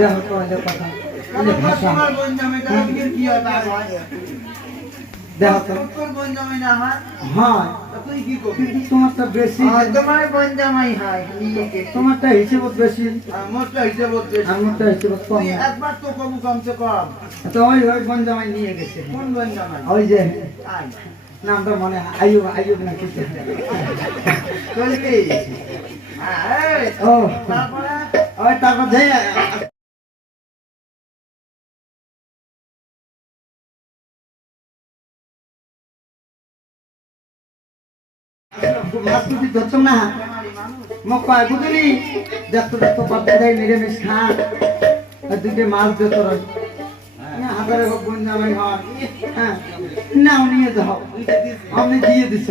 দেখো তো এটা কথা এই ভাষা তোমার বঞ্জামে দাঁড়িয়ে কি হয় তা হয় দেখো তো তোর বঞ্জামে না হয় হ্যাঁ তুই কি করবি কিন্তু তোমারটা বেশি তোমার বঞ্জামাই হয় তোমারটা হিসেব বেশি মোটটা হিসেব হচ্ছে আমারটা হিসেব কম একবার তো কম কমছে কম তো ওই বঞ্জামাই নিয়ে গেছে কোন বঞ্জামাই ওই যে আই নামটা মনে আইয়ুব আইয়ুব না কিছু চলবি ও তারপরে ওই তারপর যে মাছ তুই ধরছ না মোক কয় বুঝলি দেখতো দেখতো পাতে যাই নিরামিষ খা দুটো মাছ দিত হাজারে হোক বঞ্জামাই হয় হ্যাঁ নাও নিয়ে যাও আমি দিয়ে দিছ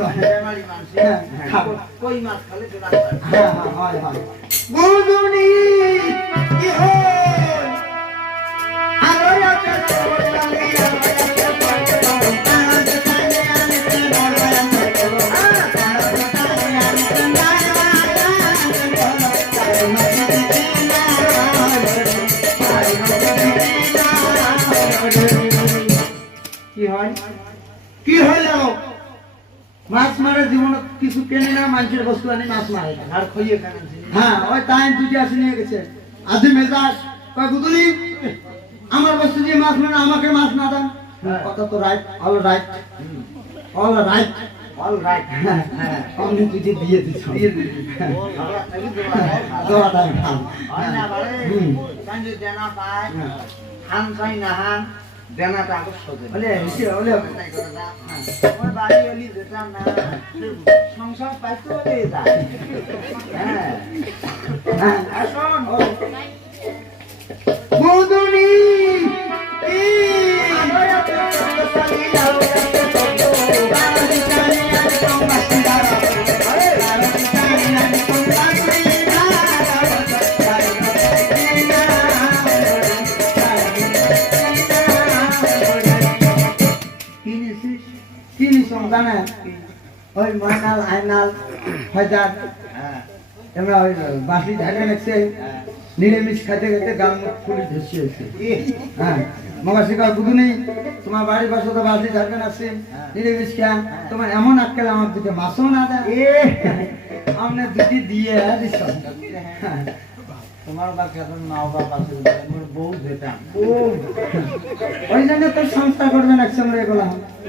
হ্যাঁ খাবো কই মাছ খালে হ্যাঁ হ্যাঁ হয় হয় বুঝুনি কি হয় আরো একটা কি হয় কি হলো মাছ মারে জীবন কিছু কেনে না মানুষের বস্তু আনি মাছ মারে আর খইয়ে খানে হ্যাঁ ওই তাই দুটি আসে নিয়ে গেছে আদি মেজাজ কয় বুঝলি আমার বস্তু দিয়ে মাছ মারে আমাকে মাছ না দেন কথা তো right all right all right all right হ্যাঁ আমি তুই দিয়ে দিছ দিয়ে দিবি দোয়া দাই খান হয় না বারে কাঞ্জে দেনা পায় হান চাই না হান দেনাটা আগত সোজে বলে এসে বলে ওই বাড়ি এলি যেতাম না সংসার পাইতে হলে যায় হ্যাঁ হ্যাঁ আসুন বুঝুনি জানে ওই ময়নাল আয়নাল ফয়জাদ আমরা ওই বাসি ঢাকা রাখছে নিরামিষ খাইতে খাইতে গাল মুখ ফুলে ধসি হয়েছে হ্যাঁ মগা শিখা বুধু নেই তোমার বাড়ি বাসা তো বাসি ঝাড়বেন আসছে নিরামিষ খা তোমার এমন আটকাল আমার দুটো মাছও না দেয় আমরা দুটি দিয়ে দিছ তোমার বাকি এখন নাও বাবা আছে বউ যেতাম ওই জন্য তোর সংসার করবেন একসঙ্গে এগুলা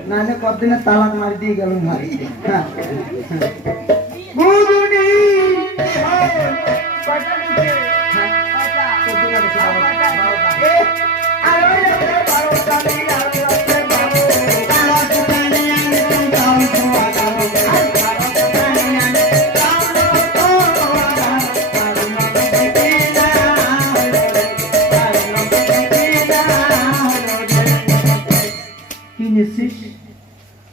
নাহলে কতদিনে তালাক মারি দিয়ে গেল ভাই হ্যাঁ বুঝুনি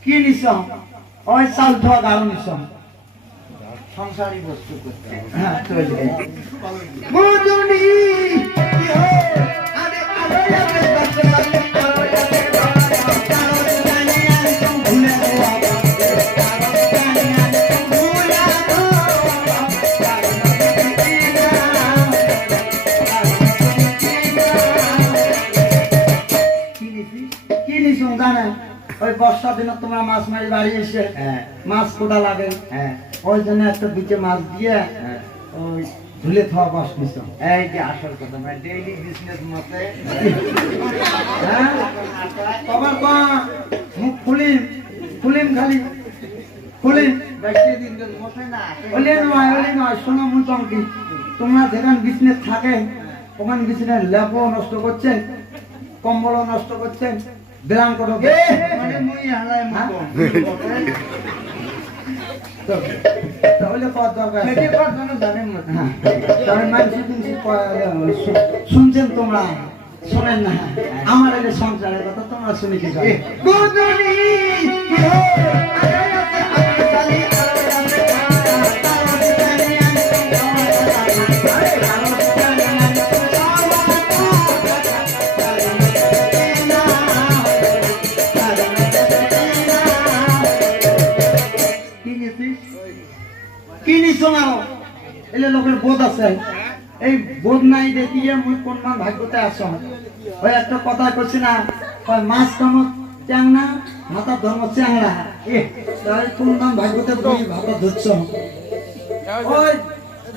কি নিছ ওই চাল ধোয়া গাল নিছ সংসারী বস্তু করতে হ্যাঁ চলে বুঝুনি কি হয় আরে আলো লাগে ওই বর্ষা দিনে তোমরা মাছ মারি বাড়ি এসে মাছ কোটা লাগে ওই জন্য একটা বিচে মাছ দিয়ে ওই ধুলে খাওয়া বস নিছ এই যে আসল কথা মানে ডেইলি বিজনেস মতে হ্যাঁ তোমার মা মুখ ফুলিম খালি ফুলিম বেশি দিন মতে না ওলে নয় শোনো মুচঙ্কি তোমরা যেখানে বিজনেস থাকে ওখানে বিজনেস লেপও নষ্ট করছেন কম্বলও নষ্ট করছেন ব্যায়াম করো মানে মুই হালাই মুখ তাহলে কত দরকার সেটি কত জন জানেন না হ্যাঁ তবে মানুষ শুনছেন তোমরা শোনেন না আমার এলে সংসারের কথা তোমরা শুনে কি জানো কি নিছো না এলে লোকের বোধ আছে এই বোধ নাই দেখিয়ে মুই কোন মান ভাগ্যতে আসম ওই একটা কথা কইছি না ওই মাছ কামত চ্যাংনা মাথা ধর্ম চ্যাংড়া তাই কোন মান ভাগ্যতে বই ভাতা ধরছ ওই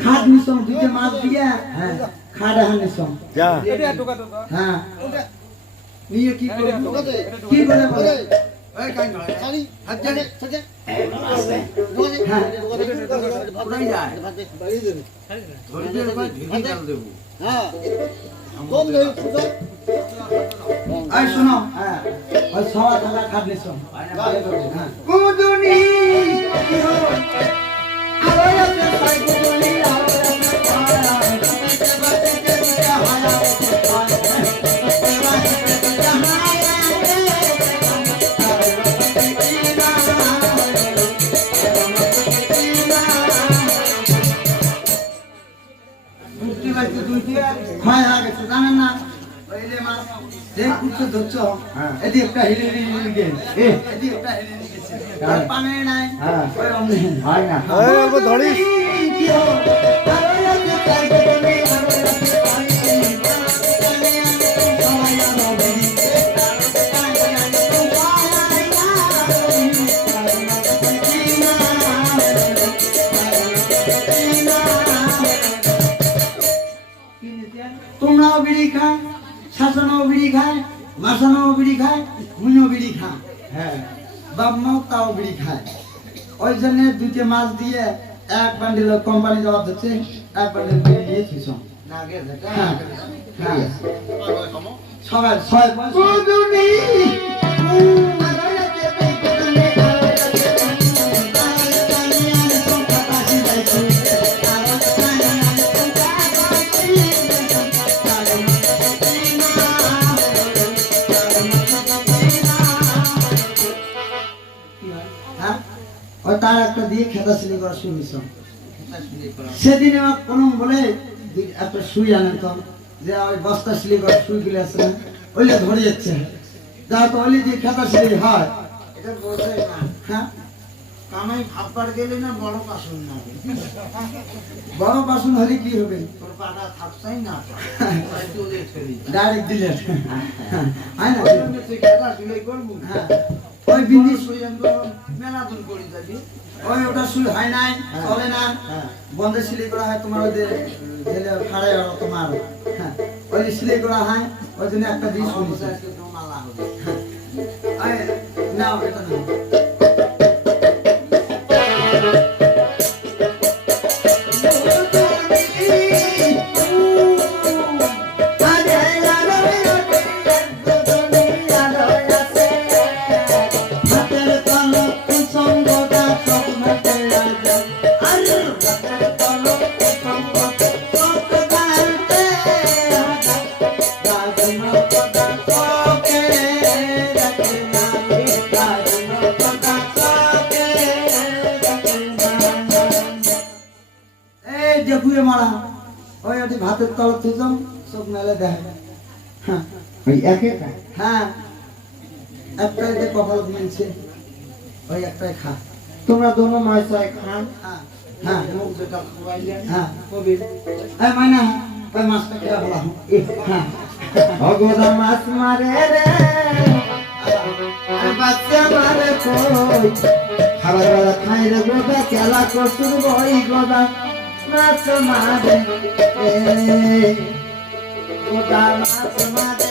খাট নিছম দুইটা মাছ দিয়া হ্যাঁ খাট নিছম হ্যাঁ নিয়ে কি করব কি বলে বলে ওই কাই খালি হাত জানে হ্যাঁ কোথায় যায় ধরে ধরে ভাই ঢিল ডাল দেব হ্যাঁ কোন নেই খুদা আই শোনো হ্যাঁ ওই সওয়া টাকা খাট নিছম হ্যাঁ কুদুনি আওয়াজে সাই কুদুনি আওয়াজে হয় আগে তো জানেন না পहिले মাছ যে কুচো ধরছ এদি একটা হিলি হিলি গে এদি একটা হিলি হিলি গেছে আর পানে নাই ওই অমনি হয় না ওই ও ধরিস কি হো আরে তাই বলি তোমরাও বিড়ি খায় শাসনও বিড়ি খায় মাসানও বিড়ি খায় মুনিও বিড়ি খায় হ্যাঁ বাপ মাও তাও বিড়ি খায় ওই জন্য দুইটা মাছ দিয়ে এক বান্ডিল কোম্পানি যাওয়া হচ্ছে এক বান্ডিল বিড়ি নিয়ে থিস সবাই ছয় তার একটা দিয়ে খেতা সিলি করা শুনিস সেদিন আমার কোন বলে একটা সুই আনেন তো যে ওই বস্তা সিলি করা সুই গুলো আছে না ওইলে ধরে যাচ্ছে যা তো ওইলে যে খেতা সিলি হয় এটা বোঝে না হ্যাঁ কামাই ভাববার গেলে না বড় পাশন না বড় বাসন হলে কি হবে তোর পাটা থাকছাই না চলে ছেড়ে ডাইরেক্ট দিলে হয় না তুই খেলা সিলাই করবো হ্যাঁ ওই বিন্দি সুই আনবো মেলা দূর করে যাবি ওই ওটা সুই হয় নাই চলে না বন্ধে সিলাই করা হয় তোমার ওই যে ছেলে ফাড়ে আর তোমার হ্যাঁ ওই যে সিলাই করা হয় ওই জন্য একটা দিয়ে শুনিস মালা হবে না এটা না ভাতের তল থুজম সব মেলে দেয় হ্যাঁ ওই একে হ্যাঁ একটাই যে কপাল মিলছে ওই একটাই খা তোমরা দোনো মাছাই খান হ্যাঁ হ্যাঁ মুখ যেটা খাওয়াইলে হ্যাঁ কবি এই মাইনা ওই মাছটা খেয়ে বলা হ্যাঁ ভগবান মাছ মারে রে বাচ্চা মারে কই খাবার বেলা খাই রে গোদা খেলা কসুর বই গোদা মাছ মারে গোদা মাছ মারে